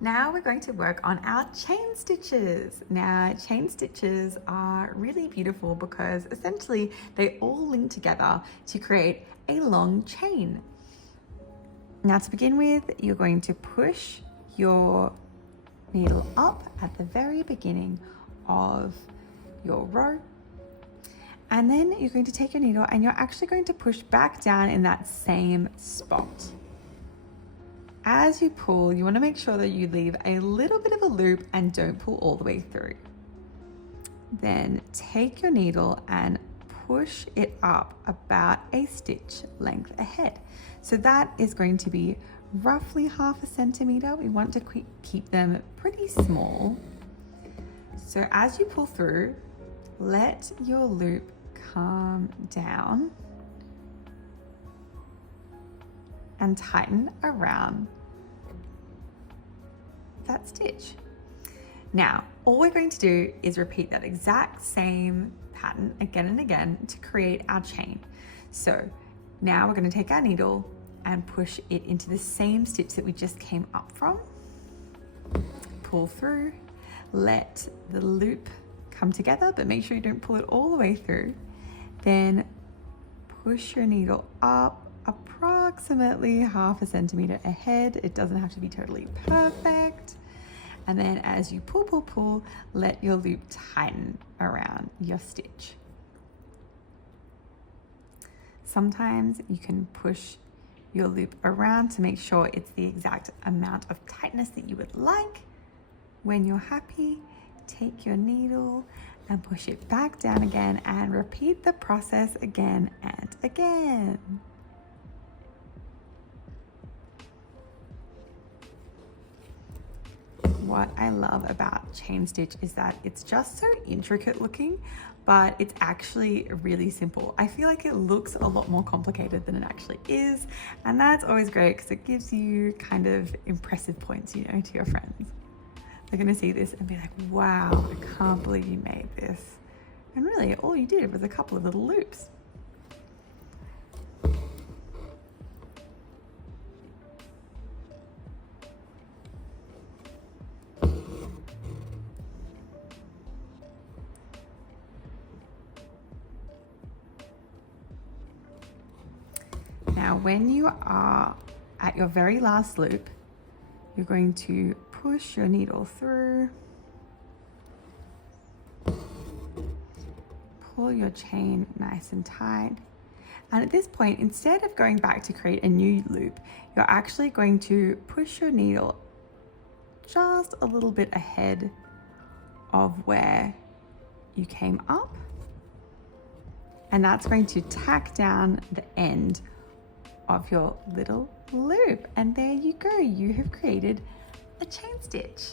Now we're going to work on our chain stitches. Now, chain stitches are really beautiful because essentially they all link together to create a long chain. Now to begin with, you're going to push your needle up at the very beginning of your row. And then you're going to take your needle and you're actually going to push back down in that same spot. As you pull, you want to make sure that you leave a little bit of a loop and don't pull all the way through. Then take your needle and push it up about a stitch length ahead. So that is going to be roughly 1/2 centimeter. We want to keep them pretty small. So as you pull through, let your loop come down and tighten around that stitch. Now, all we're going to do is repeat that exact same pattern again and again to create our chain. So now we're going to take our needle and push it into the same stitch that we just came up from. Pull through, let the loop come together, but make sure you don't pull it all the way through. Then push your needle up approximately 1/2 centimeter ahead. It doesn't have to be totally perfect. And then as you pull, let your loop tighten around your stitch. Sometimes you can push your loop around to make sure it's the exact amount of tightness that you would like. When you're happy, take your needle and push it back down again and repeat the process again and again. What I love about chain stitch is that it's just so intricate looking, but it's actually really simple. I feel like it looks a lot more complicated than it actually is, and that's always great because it gives you kind of impressive points, you know, to your friends. They're gonna see this and be like, wow, I can't believe you made this. And really, all you did was a couple of little loops. Now, when you are at your very last loop, you're going to push your needle through, pull your chain nice and tight. And at this point, instead of going back to create a new loop, you're actually going to push your needle just a little bit ahead of where you came up. And that's going to tack down the end of your little loop. And there you go, you have created a chain stitch.